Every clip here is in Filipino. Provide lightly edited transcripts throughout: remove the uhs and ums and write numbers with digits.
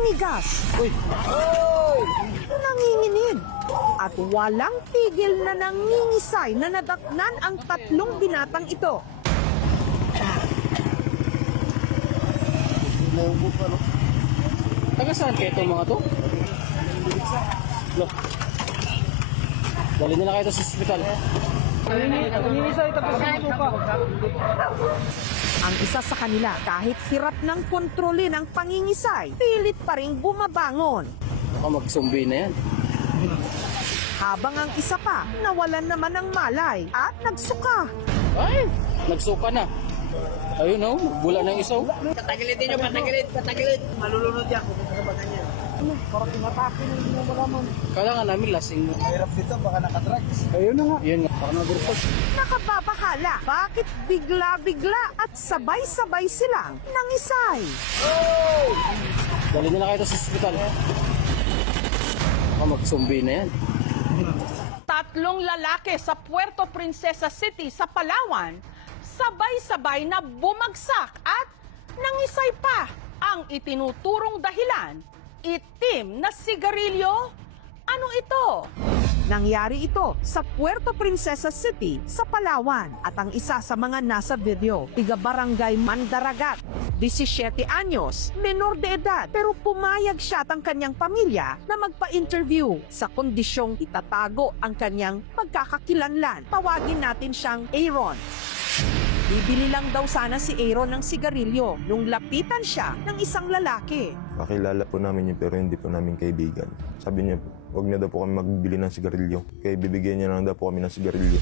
nangingigas, nanginginig, at walang tigil na nangingisay na nadatnan ang tatlong binatang ito. Taga saan kayo itong mga to? Look. Dali nila kayo sa ospital. Ang isa sa kanila, kahit hirap ng kontrolin ang pangingisay, pilit pa rin bumabangon. Baka mag-zombie na yan. Habang ang isa pa, nawalan naman ng malay at nagsuka. Ay! Nagsuka na. Ayun o, bula na yung isaw. Patagilid ninyo, patagilid. Malulunod yan kung sa bagan niya. Parang inatake na hindi mo malaman. Kala nga namin lasing mo. Mahirap dito, baka nakadrugs. Ayun na nga. Yun nga, parang nagurpot. Nakababahala, bakit bigla-bigla at sabay-sabay silang nangisay? Dali nila kayo sa ospital. Baka mag-zombie na yan. Tatlong lalaki sa Puerto Princesa City sa Palawan, sabay-sabay na bumagsak at nangisay pa. Ang itinuturong dahilan, itim na sigarilyo. Ano ito? Nangyari ito sa Puerto Princesa City sa Palawan at ang isa sa mga nasa video, tiga barangay Mandaragat, 17 anyos, menor de edad, pero pumayag siya at ang kanyang pamilya na magpa-interview sa kondisyong itatago ang kanyang pagkakakilanlan. Tawagin natin siyang Aaron. Bibili lang daw sana si Aaron ng sigarilyo nung lapitan siya ng isang lalaki. Kakilala po namin yun pero hindi po namin kaibigan. Sabi niya, wag na daw po kami magbili ng sigarilyo. Kaya bibigyan niya lang daw po kami ng sigarilyo.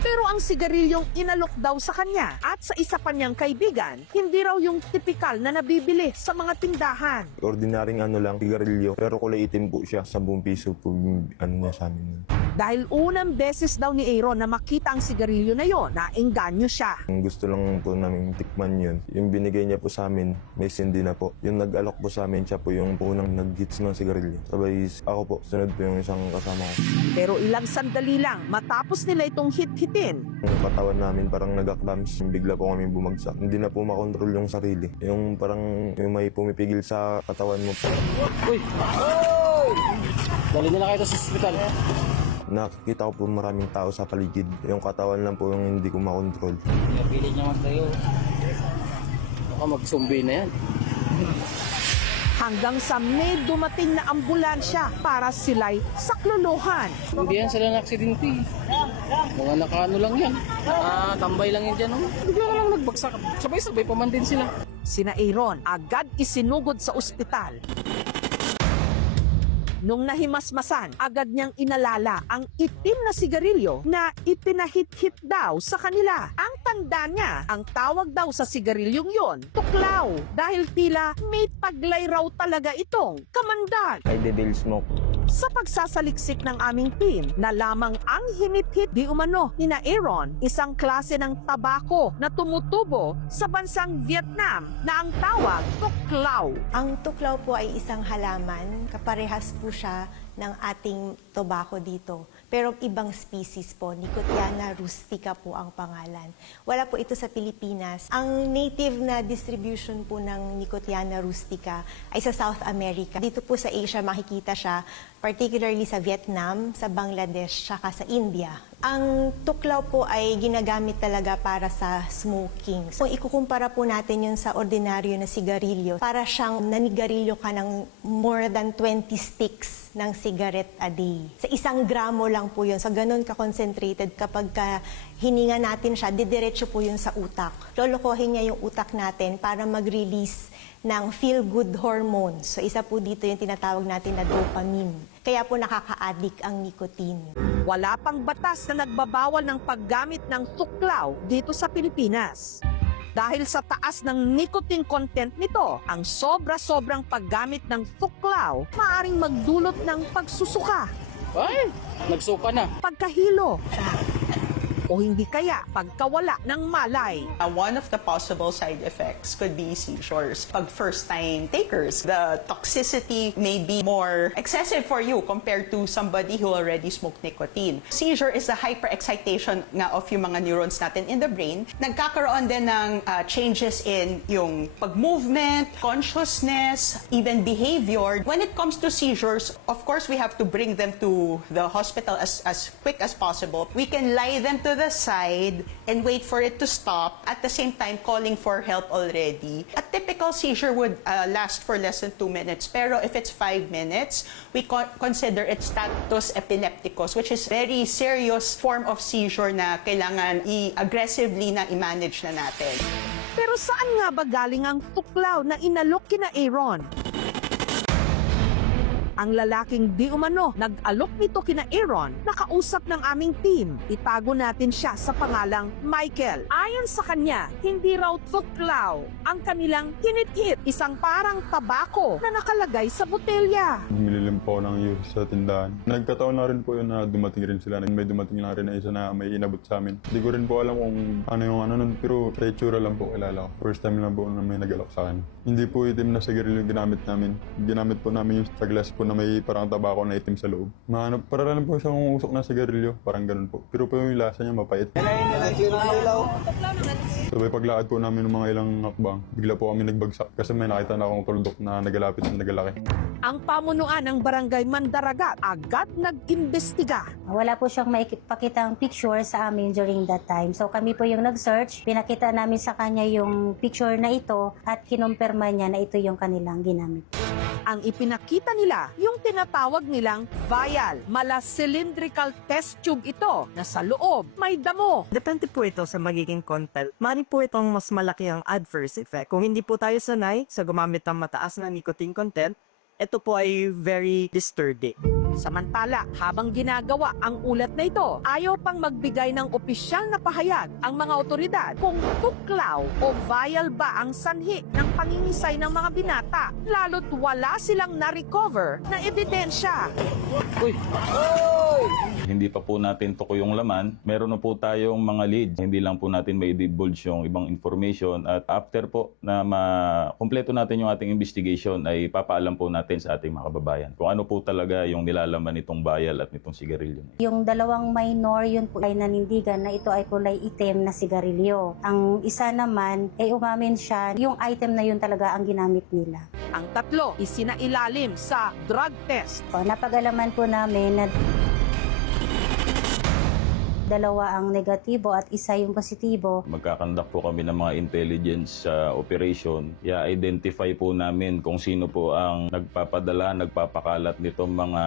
Pero ang sigarilyong inalok daw sa kanya at sa isa pa niyang kaibigan, hindi raw yung tipikal na nabibili sa mga tindahan. Ordinaryong ano lang, sigarilyo. Pero kulay itim po siya. 10 piso po yung ano niya sa amin. Dahil unang beses daw ni Aaron na makita ang sigarilyo na yon, naengganyo siya. Ang gusto lang po namin tikman yun. Yung binigay niya po sa amin, may sindi na po. Yung nag-alok po sa amin, siya po yung unang nag-hits ng sigarilyo. Sabay ako po, sunod po yung isang kasama ko. Pero ilang sandali lang matapos nila itong hit-hitin, Yung katawan namin parang nag-clamps, bigla po kami bumagsak. Hindi na po makontrol yung sarili. Yung parang yung may pumipigil sa katawan mo po. Uy! Dali nila kayo sa ospital. Nakikita ko po maraming tao sa paligid. Yung katawan lang po yung hindi ko makontrol. Napili niya mas tayo. Baka mag-zombie na yan. hanggang sa may dumating na ambulansya para sila'y saklolohan. Hindi yan sila na-aksidente. Mga nakaano lang yan. Tambay lang yan dyan. Oh. Bigla na lang nagbagsak. Sabay-sabay pa man din sila. Sina Aaron agad isinugod sa ospital. Nung nahimasmasan, agad niyang inalala ang itim na sigarilyo na ipinahit-hit daw sa kanila. Ang tanda niya, ang tawag daw sa sigarilyong yon, tuklaw, dahil tila may taglay raw talaga itong kamandag. I devil smoke. Sa pagsasaliksik ng aming team, na lamang ang hinit-hit di umano ni na Aaron, isang klase ng tabako na tumutubo sa bansang Vietnam na ang tawag tuklaw. Ang tuklaw po ay isang halaman, kaparehas po siya ng ating tobacco dito. Pero ibang species po, Nicotiana rustica po ang pangalan. Wala po ito sa Pilipinas. Ang native na distribution po ng Nicotiana rustica ay sa South America. Dito po sa Asia makikita siya, particularly sa Vietnam, sa Bangladesh, saka sa India. Ang tuklaw po ay ginagamit talaga para sa smoking. So, ikukumpara po natin yun sa ordinaryo na sigarilyo. Para siyang nanigarilyo ka ng more than 20 sticks ng cigarette a day. Sa 1 gramo lang po yun. So, ganun ka-concentrated kapag hininga natin siya, didiretso po yun sa utak. Lolokohin niya yung utak natin para mag-release ng feel-good hormones. So, isa po dito yung tinatawag natin na dopamine. Kaya po nakaka-addict ang nicotine. Wala pang batas na nagbabawal ng paggamit ng tuklaw dito sa Pilipinas. Dahil sa taas ng nicotine content nito, ang sobra-sobrang paggamit ng tuklaw maaring magdulot ng pagsusuka, Ay! Nagsuka na. pagkahilo, O o hindi kaya pagkawala ng malay. One of the possible side effects could be seizures. Pag first-time takers, the toxicity may be more excessive for you compared to somebody who already smoked nicotine. Seizure is the hyperexcitation nga of yung mga neurons natin in the brain. Nagkakaroon din ng changes in yung pag-movement, consciousness, even behavior. When it comes to seizures, of course, we have to bring them to the hospital as quick as possible. We can lie them to the side and wait for it to stop, at the same time calling for help already. A typical seizure would last for less than 2 minutes, pero if it's 5 minutes, we consider it status epilepticus, which is very serious form of seizure na kailangan aggressively na i-manage na natin. Pero saan nga ba galing ang tuklaw na inalok kina Aaron? Ang lalaking di umano nag-alok nito kina Aaron, nakausap ng aming team. Itago natin siya sa pangalang Michael. Ayon sa kanya, hindi raw tuklaw ang kanilang tinitip, isang parang tabako na nakalagay sa botelya. Bumili po ako ng use sa tindahan. Nagkataon na rin po yun na dumating rin sila. May dumating na rin na isa na may inabot sa amin. Hindi ko rin po alam kung ano yung ano nun, pero sa itsura lang po kilala ko. First time lang po na may nag-alok sa akin. Hindi po itim na sigarilyo yung ginamit namin. Ginamit po namin yung sa glass po na may parang tabako na itim sa loob. Para lang po siyang usok na sigarilyo, parang ganun po. Pero po yung lasa niya mapait. Sabay paglakad po namin ng mga ilang hakbang, bigla po kami nagbagsak kasi may nakita na akong tuldok na nagalapit na nagalaki. Ang pamunuan ng barangay Mandaragat agad nag-imbestiga. Wala po siyang maipakitang picture sa amin during that time. So kami po yung nag-search, pinakita namin sa kanya yung picture na ito at kinumpirma niya na ito yung kanilang ginamit. Ang ipinakita nila, yung tinatawag nilang vial. Mala cylindrical test tube ito na sa loob may damo. Depende po ito sa magiging content. Mari po itong mas malaki ang adverse effect. Kung hindi po tayo sanay sa gumamit ng mataas na nicotine content, ito po ay very disturbing. Samantala, habang ginagawa ang ulat na ito, ayaw pang magbigay ng opisyal na pahayag ang mga otoridad kung tuklaw o vial ba ang sanhi ng pangingisay ng mga binata, lalo't wala silang na-recover na ebidensya. Hindi pa po natin tuko yung laman. Meron na po tayong mga leads. Hindi lang po natin may divulge yung ibang information. At after po na kumpleto natin yung ating investigation, ay papaalam po natin sa ating mga kababayan kung ano po talaga yung nilalaman nitong vial at nitong sigarilyo. Yung dalawang minor, yun po ay nanindigan na ito ay kulay itim na sigarilyo. Ang isa naman ay umamin siya, yung item na yun talaga ang ginamit nila. Ang tatlo isinailalim sa drug test. Napag-alaman po namin na dalawa ang negatibo at isa yung positibo. Magkakandak po kami ng mga intelligence operation. I-identify po namin kung sino po ang nagpapadala, nagpapakalat nitong mga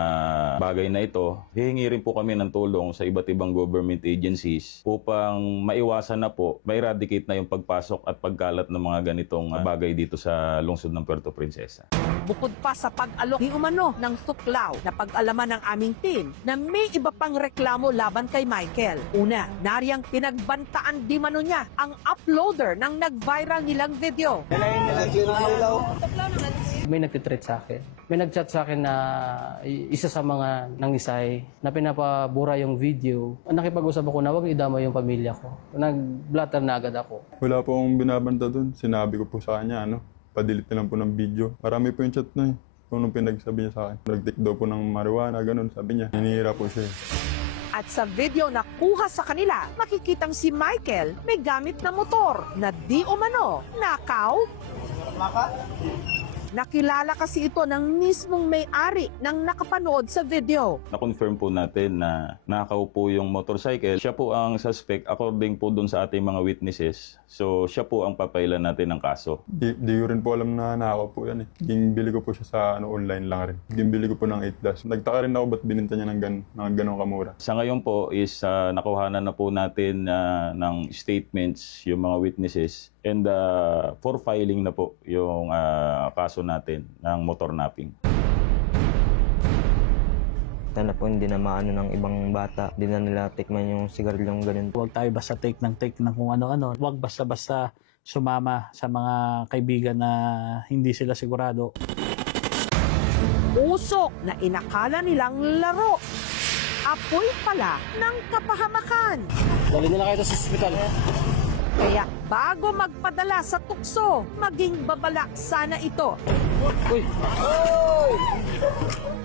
bagay na ito. Hihingi rin po kami ng tulong sa iba't ibang government agencies upang maiwasan na po, ma-eradicate na yung pagpasok at pagkalat ng mga ganitong bagay dito sa lungsod ng Puerto Princesa. Bukod pa sa pag-alok ni umano ng tuklaw, na pag-alaman ng aming team na may iba pang reklamo laban kay Michael. Una, nariyang pinagbantaan di mano niya ang uploader ng nag-viral nilang video. May nagtitreat sa akin. May nagchat sa akin na isa sa mga nangisay na pinapabura yung video. Nakipag-usap ako na huwag idama yung pamilya ko. Nag-blatter na agad ako. Wala po akong binabanta doon. Sinabi ko po sa kanya, pa-delete na lang po ng video. Marami po yung chat na kung anong pinagsabi niya sa akin. Nag-take daw po ng marijuana, ganun, sabi niya. Hinihira po siya. At sa video na kuha sa kanila, makikitang si Michael may gamit na motor na di umano nakaw. Nakilala kasi ito ng mismong may-ari ng nakapanood sa video. Na-confirm po natin na nakaw po yung motorcycle. Siya po ang suspect according po dun sa ating mga witnesses. So siya po ang papailan natin ng kaso. Di ko rin po alam na nakaw po yan. Bili ko po siya sa online lang rin. Bili ko po ng 8 Nagtaka rin ako ba't bininta niya ng ganong kamura. Sa Ngayon po is nakuhanan na po natin ng statements yung mga witnesses and for filing na po yung kaso natin ng motor napping. Na po hindi na maano ng ibang bata, hindi na nila tikman yung sigarilyong ganun. Huwag tayo basta take ng kung ano-ano. Huwag basta-basta sumama sa mga kaibigan na hindi sila sigurado. Usok na inakala nilang laro. apoy pala ng kapahamakan. Dali nila kayo sa ospital. Kaya bago magpadala sa tukso, maging babala sana ito. Uy!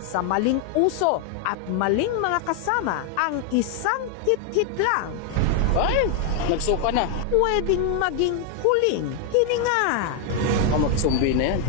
Sa maling uso at maling mga kasama, ang isang hit-hit lang Ay! Nagsuka na. pwedeng maging huling hininga. Magsumbi na yan.